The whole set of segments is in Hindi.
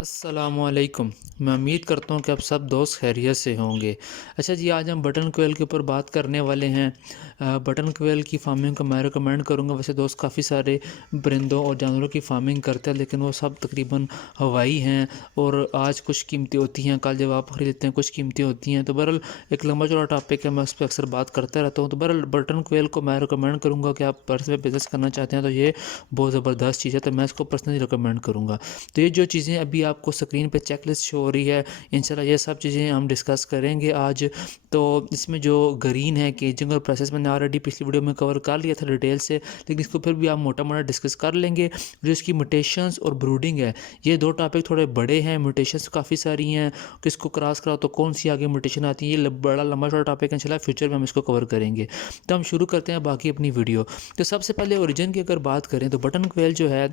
अस्सलामुअलैकुम। मैं उम्मीद करता हूँ कि आप सब दोस्त खैरियत से होंगे। अच्छा जी, आज हम बटन क्वेल के ऊपर बात करने वाले हैं। बटन क्वेल की फ़ार्मिंग को मैं रिकमेंड करूँगा। वैसे दोस्त काफ़ी सारे परिंदों और जानवरों की फ़ार्मिंग करते हैं, लेकिन वो सब तकरीबन हवाई हैं और आज कुछ कीमती होती हैं, कल जब आप ख़रीदते हैं कुछ कीमती होती हैं। तो बहरहाल एक लंबा चौड़ा टॉपिक है, मैं उस पर अक्सर बात करता रहता हूँ। तो बहरहाल बटन क्वेल को मैं रिकमेंड करूँगा कि आप पर्स में बिज़नेस करना चाहते हैं तो ये बहुत ज़बरदस्त चीज़ है, तो मैं इसको पर्सनली रिकमेंड करूँगा। तो ये जो चीज़ें अभी आपको स्क्रीन पे चेकलिस्ट शो हो रही है, इंशाल्लाह ये सब चीज़ें हम डिस्कस करेंगे आज। तो इसमें जो ग्रीन है केजिंग और प्रोसेस, मैंने ऑलरेडी पिछली वीडियो में कवर कर लिया था डिटेल से, लेकिन इसको फिर भी आप मोटा मोटा डिस्कस कर लेंगे। जो इसकी म्यूटेशंस और ब्रूडिंग है, ये दो टॉपिक थोड़े बड़े हैं। म्यूटेशंस काफ़ी सारी हैं, किसको क्रॉस कराओ तो कौन सी आगे म्यूटेशन आती है, ये बड़ा लंबा छोटा टॉपिक है। इंशाल्लाह फ्यूचर में हम इसको कवर करेंगे। तो हम शुरू करते हैं बाकी अपनी वीडियो। तो सबसे पहले ओरिजिन की अगर बात करें तो बटन क्वेल जो है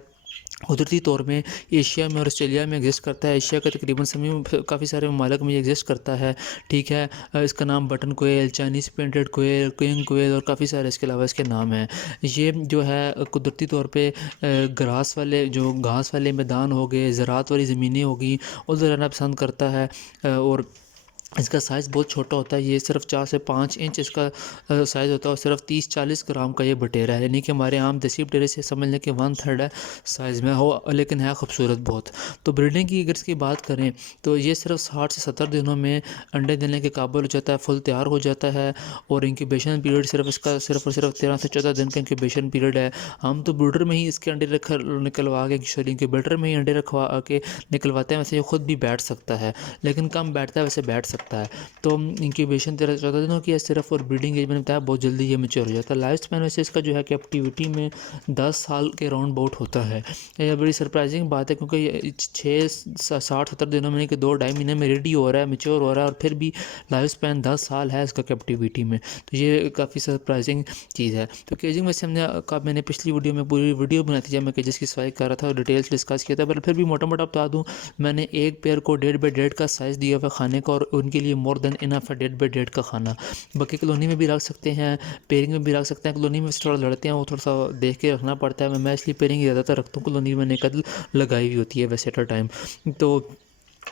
कुदरती तौर में एशिया में और ऑस्ट्रेलिया में एग्जिस्ट करता है। एशिया के तकरीबन सभी काफ़ी सारे ममालिक में एग्जिस्ट करता है, ठीक है। इसका नाम बटन कोयल, चाइनीज़ पेंटेड कोयल, क्विंग कोयल और काफ़ी सारे इसके अलावा इसके नाम हैं। ये जो है कुदरती तौर पे ग्रास वाले, जो घास वाले मैदान हो गए, ज़रात वाली ज़मीनें होगी, उधर रहना पसंद करता है। और इसका साइज़ बहुत छोटा होता है, ये सिर्फ 4 से 5 इंच इसका साइज़ होता है और सिर्फ 30-40 ग्राम का ये बटेरा है। यानी कि हमारे आम देसी बटेरे से समझ लें कि 1/3 है साइज़ में हो, लेकिन है खूबसूरत बहुत। तो ब्रीडिंग की अगर इसकी बात करें तो ये सिर्फ 60 से 70 दिनों में अंडे देने के काबिल हो जाता है, फुल तैयार हो जाता है। और इंक्यूबेशन पीरियड सिर्फ इसका सिर्फ और सिर्फ 13 से 14 दिन का इंक्यूबेशन पीरियड है। हम तो ब्रूडर में ही इसके अंडे निकलवा के, सॉरी इंक्यूबेटर में ही अंडे रखवा के निकलवाते हैं। वैसे ये खुद भी बैठ सकता है, लेकिन कम बैठता है, वैसे बैठ सकता है। तो इंक्यूबेशन 13-14 दिनों की है सिर्फ, और ब्रीडिंग एज मैंने बताया बहुत जल्दी ये मैच्योर हो जाता है। लाइफ स्पैन वैसे इसका जो है कैप्टिविटी में 10 साल के राउंड अबाउट होता है। ये बड़ी सरप्राइजिंग बात है, क्योंकि ये 60-70 दिनों में, कि 2-2.5 महीने में रेडी हो रहा है, मैच्योर हो रहा है, और फिर भी लाइफ स्पैन 10 साल है इसका कैप्टिविटी में। तो ये काफ़ी सरप्राइजिंग चीज़ है। तो केजिंग वैसे मैंने पिछली वीडियो में पूरी वीडियो बनाई थी जब मैं केजेस की सफाई कर रहा था और डिटेल्स डिस्कस किया था, पर फिर भी मोटा मोटा बता दूँ, मैंने एक पेयर को 1.5 बाई 1.5 का साइज़ दिया हुआ खाने का, और उनके लिए मोर देन इनफ है 1.5 बाई 1.5 का खाना। बाकी कॉलोनी में भी रख सकते हैं, पेयरिंग में भी रख सकते हैं। कॉलोनी में से थोड़ा लड़ते हैं, वो थोड़ा सा देख के रखना पड़ता है। मैं इसलिए पेयरिंग ज़्यादातर रखता हूँ, कॉलोनी में मैंने कद लगाई हुई होती है वैसे एट अ टाइम। तो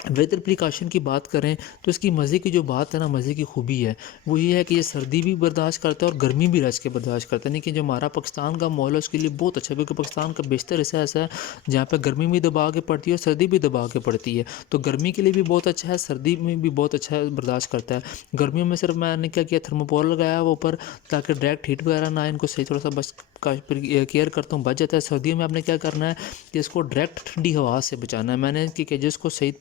वेदर प्रिकॉशन की बात करें तो इसकी मज़े की जो बात है ना, मज़े की खूबी है वो ये है कि ये सर्दी भी बर्दाश्त करता है और गर्मी भी रच के बर्दाश्त करता है। नहीं कि जो हमारा पाकिस्तान का माहौल है उसके लिए बहुत अच्छा है, क्योंकि पाकिस्तान का बेशतर हिस्सा ऐसा है जहाँ पे गर्मी भी दबा के पड़ती है और सर्दी भी दबा के पड़ती है। तो गर्मी के लिए भी बहुत अच्छा है, सर्दी में भी बहुत अच्छा है, बर्दाश्त करता है। गर्मियों में सिर्फ मैंने क्या किया, थर्मोपोल लगाया वो ऊपर, ताकि डायरेक्ट हीट वगैरह ना आए, इनको सही थोड़ा सा बस का केयर करता हूँ, बच जाता है। सर्दियों में आपने क्या करना है कि इसको डायरेक्ट ठंडी हवा से बचाना है। मैंने इनके केजेस को सही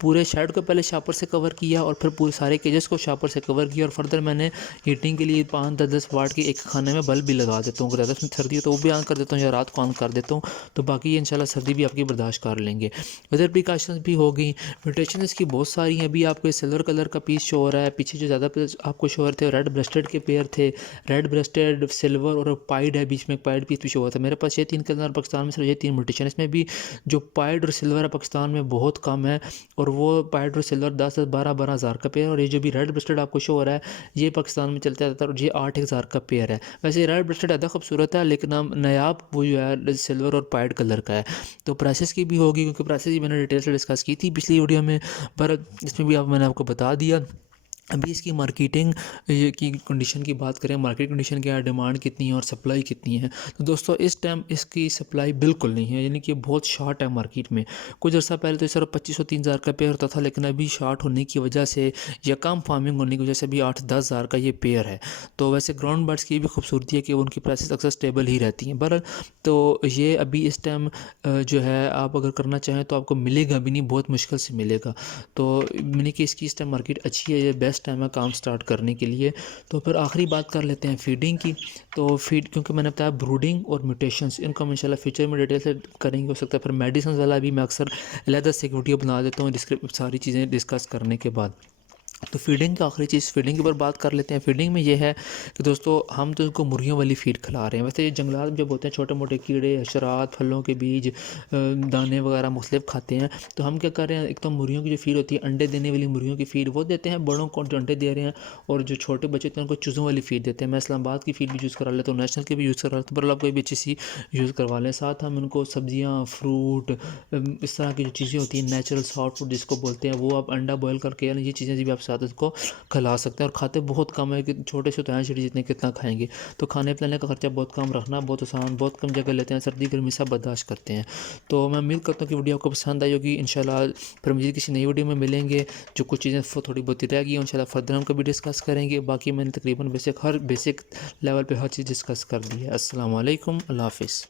पूरे शेड को पहले शापर से कवर किया, और फिर पूरे सारे केजेस को शापर से कवर किया, और फर्दर मैंने हीटिंग के लिए 5-10 वाट की एक खाने में बल्ब भी लगा देता हूँ। अगर ज़्यादा सर्दी हो तो वो भी ऑन कर देता हूँ, या रात को ऑन कर देता हूँ। तो बाकी ये इंशाल्लाह सर्दी भी आपकी बर्दाश्त कर लेंगे। वेदर प्रिकॉशंस भी हो गई। म्यूटेशन इसकी बहुत सारी हैं। अभी आपको सिल्वर कलर का पीस शो हो रहा है, पीछे जो ज़्यादा आपको शो हो रहे थे रेड ब्रेस्टेड के पेयर थे, रेड ब्रेस्टेड, सिल्वर और पाइड है, बीच में एक पाइड पीस भी शो हुआ था। मेरे पास ये 3 कलर पाकिस्तान में सिर्फ ये 3 म्यूटेशन। इसमें भी जो पाइड और सिल्वर है पाकिस्तान में बहुत कम है, और वो पाइड और सिल्वर 10-12 हज़ार का पेयर। और ये जो भी रेड ब्रेस्टेड आपको शो हो रहा है ये पाकिस्तान में चलता रहता है, और ये 8,000 का पेयर है। वैसे रेड ब्रेस्टेड ज़्यादा खूबसूरत है, लेकिन हम नायाब वो जो है सिल्वर और पाइड कलर का है। तो प्राइसेस की भी होगी, क्योंकि प्राइसेस भी मैंने डिटेल से डिस्कस की थी पिछली वीडियो में, पर इसमें भी मैंने आपको बता दिया। अभी इसकी मार्केटिंग ये की कंडीशन की बात करें, मार्केट कंडीशन क्या है, डिमांड कितनी है और सप्लाई कितनी है। तो दोस्तों इस टाइम इसकी सप्लाई बिल्कुल नहीं है, यानी कि बहुत शॉर्ट है मार्केट में। कुछ अर्सा पहले तो सिर्फ 2500-3000 का पेयर होता था, लेकिन अभी शॉर्ट होने की वजह से या कम फार्मिंग होने की वजह से अभी 8-10 हज़ार का ये पेयर है। तो वैसे ग्राउंड बर्ड्स की भी खूबसूरती है कि उनकी प्राइसेस अक्सर स्टेबल ही रहती हैं। बहरहाल तो ये अभी इस टाइम जो है आप अगर करना चाहें तो आपको मिलेगा भी नहीं, बहुत मुश्किल से मिलेगा। तो मैंने कि इसकी इस टाइम मार्केट अच्छी है, ये बेस्ट टाइम है काम स्टार्ट करने के लिए। तो फिर आखिरी बात कर लेते हैं फीडिंग की। तो फीड, क्योंकि मैंने बताया ब्रूडिंग और म्यूटेशंस, इनको हम इंशाल्लाह फ्यूचर में डिटेल से करेंगे हो सकता है। फिर मेडिसिन वाला भी मैं अक्सर अलग से एक वीडियो बना देता हूँ सारी चीज़ें डिस्कस करने के बाद। तो फीडिंग की आखिरी चीज़, फीडिंग के ऊपर बात कर लेते हैं। फीडिंग में ये है कि दोस्तों हम तो उनको मुर्गियों वाली फ़ीड खिला रहे हैं। वैसे ये जंगलात में जब होते हैं छोटे मोटे कीड़े, हशरात, फलों के बीज, दाने वगैरह मुख्तलिफ खाते हैं। तो हम क्या कर रहे हैं, एक तो मुर्गियों की जो फ़ीड होती है, अंडे देने वाली मुर्गियों की फ़ीड वो देते हैं बड़ों को जो अंडे दे रहे हैं, और जो छोटे बच्चे होते हैं उनको चूज़ों वाली फ़ीड देते हैं। मैं इस्लामाबाद की फ़ीड भी यूज़ करा लेता हूँ, नेशनल की भी यूज़ करा लेता हूँ, पर आप कोई भी अच्छी सी यूज़ करवा लें। साथ हम उनको सब्जियाँ, फ्रूट, इस तरह की जो चीज़ें होती हैं, नेचुरल सॉफ्ट फूड जिसको बोलते हैं, वो आप अंडा बॉयल करके, यानी ये चीज़ें भी आप साथ उसको खिला सकते हैं। और खाते बहुत कम है कि छोटे से तो हैं चिड़ी जितने कितना खाएंगे। तो खाने पिलाने का खर्चा बहुत कम रखना बहुत आसान, बहुत कम जगह लेते हैं, सर्दी गर्मी सब बर्दाश्त करते हैं। तो मैं उम्मीद करता हूँ कि वीडियो आपको पसंद आई होगी। इंशाल्लाह फिर मुझे किसी नई वीडियो में मिलेंगे। जो कुछ चीज़ें थोड़ी बहुत रह गई इंशाल्लाह फर्दर हम कभी डिस्कस करेंगे। बाकी मैंने तकरीबन हर बेसिक लेवल पर हर चीज़ डिस्कस कर दी है। अस्सलाम वालेकुम, अल्लाह हाफिज़।